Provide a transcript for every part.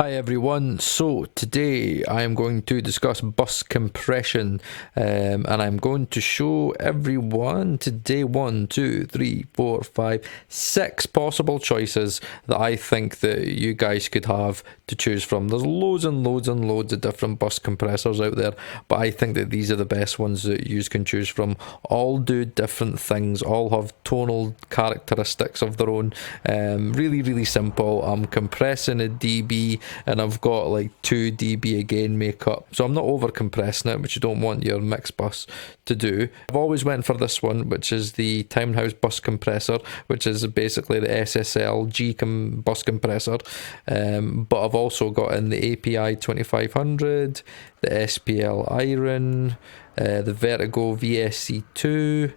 Hi everyone, so today I am going to discuss bus compression and I'm going to show everyone today 6 possible choices that I think that you guys could have to choose from. There's loads and loads and loads of different bus compressors out there, but I think that these are the best ones that you can choose from. All do different things, all have tonal characteristics of their own. Really simple. I'm compressing a dB and I've got like 2 dB again makeup, so I'm not over compressing it, which you don't want your mix bus to do. I've always went for this one, which is the Townhouse bus compressor, which is basically the SSL bus compressor, but I've also got in the API 2500, the SPL IRON, the VERTIGO VSC2,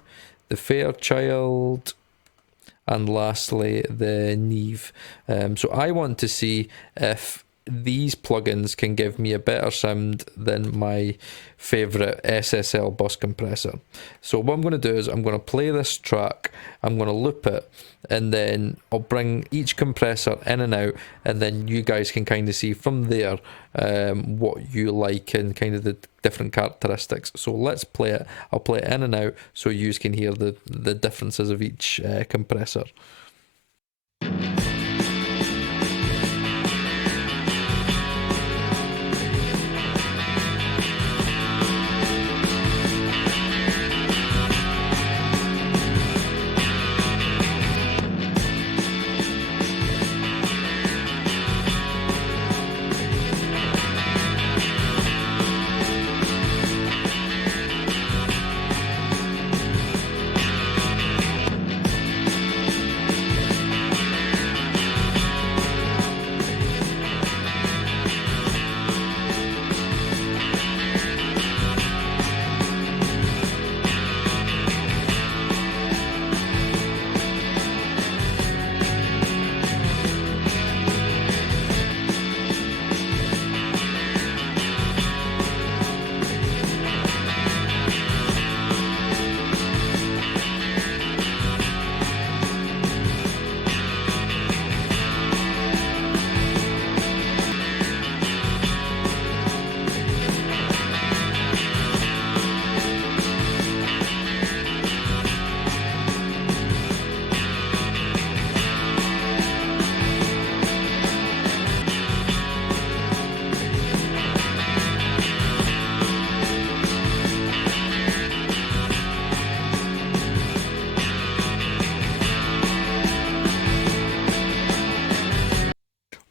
the Fairchild, and lastly the NEVE. So I want to see if these plugins can give me a better sound than my favorite SSL bus compressor. So what I'm going to do is I'm going to play this track, I'm going to loop it, and then I'll bring each compressor in and out, and then you guys can kind of see from there what you like and kind of the different characteristics. So let's play it. I'll play it in and out so you can hear the differences of each compressor.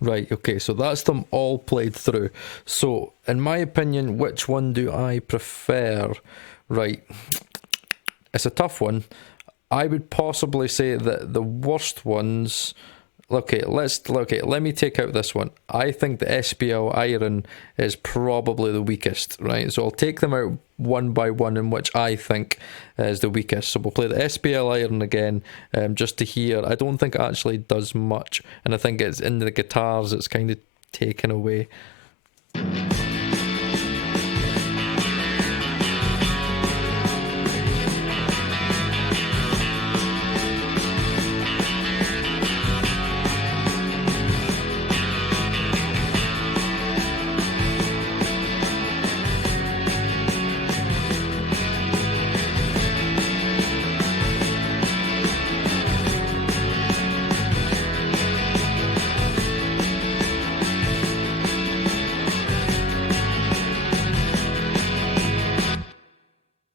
Right, okay, so that's them all played through. So, in my opinion, which one do I prefer? Right, it's a tough one. I would possibly say that the worst ones... let me take out this one. I think the SPL IRON is probably the weakest, right? So I'll take them out one by one, in which I think is the weakest. So we'll play the SPL IRON again, just to hear. I don't think it actually does much, and I think it's in the guitars it's kind of taken away.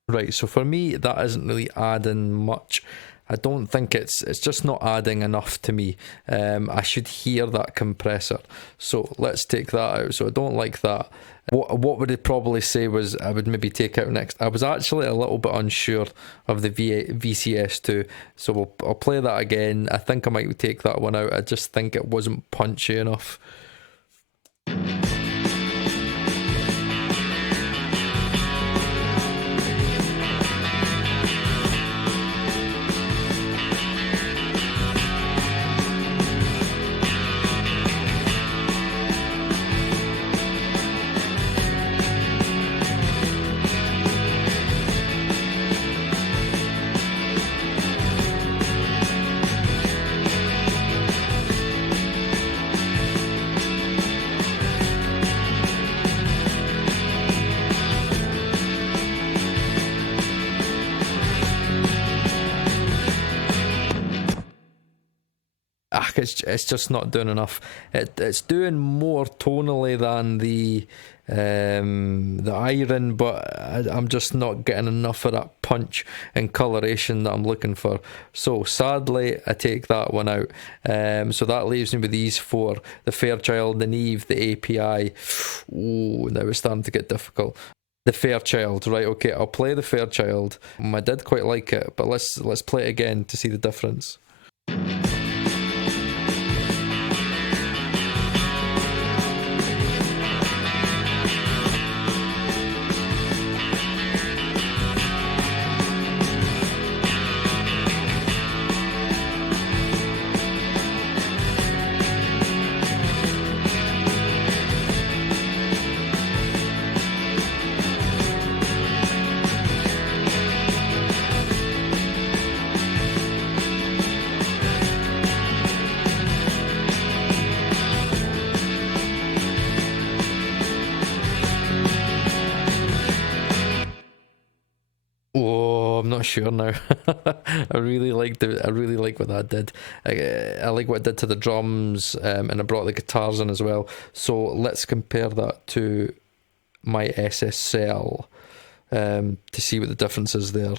Right, so for me, that isn't really adding much. I don't think it's just not adding enough to me. I should hear that compressor. So let's take that out. So I don't like that. What would it probably say was I would maybe take out next? I was actually a little bit unsure of the VCS2. So I'll play that again. I think I might take that one out. I just think it wasn't punchy enough. like it's just not doing enough. It's doing more tonally than the iron, but I'm just not getting enough of that punch and coloration that I'm looking for. So sadly, I take that one out. So that leaves me with these four: the Fairchild, the Neve, the API. Ooh, now it's starting to get difficult. The Fairchild, right? Okay, I'll play the Fairchild. I did quite like it, but let's play it again to see the difference. Oh, I'm not sure now. I really like what that did. I like what it did to the drums, and I brought the guitars in as well. So let's compare that to my SSL, to see what the difference is there.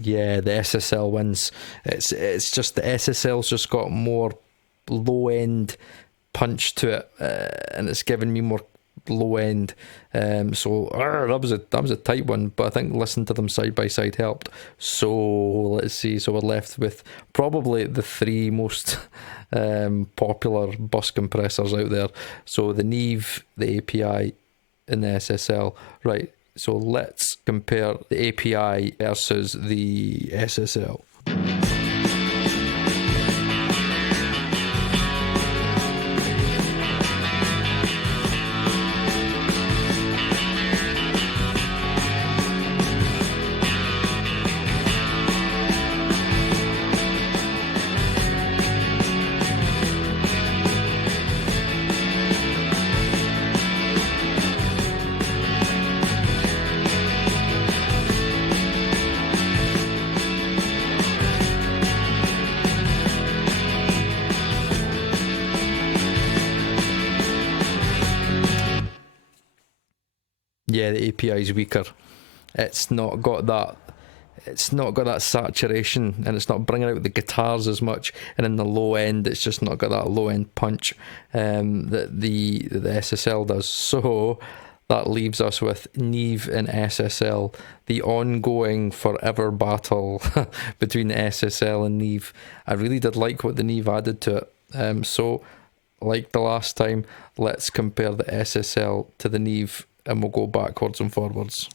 Yeah, the SSL wins. It's just the SSL's just got more low end punch to it, and it's giving me more low end. So that was a tight one, but I think listening to them side by side helped. So let's see. So we're left with probably the three most popular bus compressors out there. So the Neve, the API, and the SSL. Right. So let's compare the API versus the SSL. Yeah, the API is weaker. It's not got that saturation, and it's not bringing out the guitars as much. And in the low end, it's just not got that low end punch that the SSL does. So that leaves us with Neve and SSL, the ongoing forever battle between SSL and Neve. I really did like what the Neve added to it. So like the last time, let's compare the SSL to the Neve, and we'll go backwards and forwards.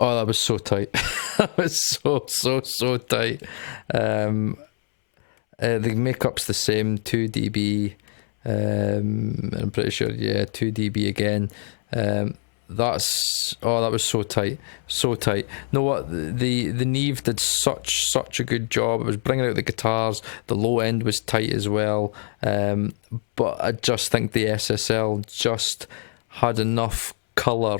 Oh, that was so tight. That was so tight. The makeup's the same, 2 dB. I'm pretty sure, yeah, 2 dB again. That was so tight, so tight. Know what? The Neve did such a good job. It was bringing out the guitars. The low end was tight as well. But I just think the SSL just had enough color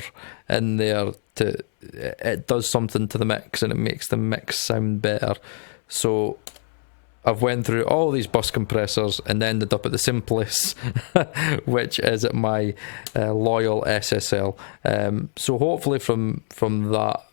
in there to it does something to the mix, and it makes the mix sound better. So I've went through all these bus compressors and ended up at the simplest, which is at my loyal SSL. So hopefully from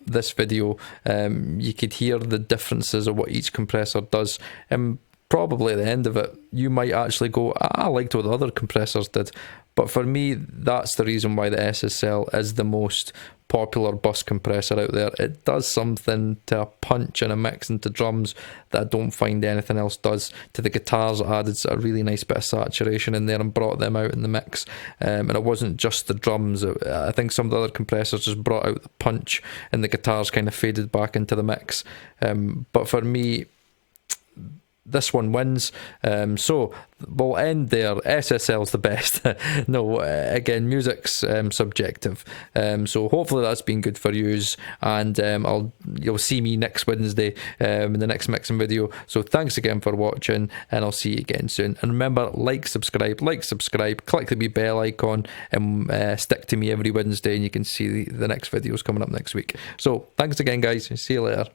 this video, you could hear the differences of what each compressor does, and probably at the end of it, you might actually go, I liked what the other compressors did. But for me, that's the reason why the SSL is the most popular bus compressor out there. It does something to a punch and a mix into drums that I don't find anything else does. To the guitars, it added a really nice bit of saturation in there and brought them out in the mix. And it wasn't just the drums. I think some of the other compressors just brought out the punch, and the guitars kind of faded back into the mix. But for me, this one wins. So we'll end there. SSL's the best. No, again, music's subjective. So hopefully that's been good for yous, and you'll see me next Wednesday in the next mixing video. So thanks again for watching, and I'll see you again soon. And remember, subscribe, click the wee bell icon, and stick to me every Wednesday, and you can see the next videos coming up next week. So thanks again, guys. See you later.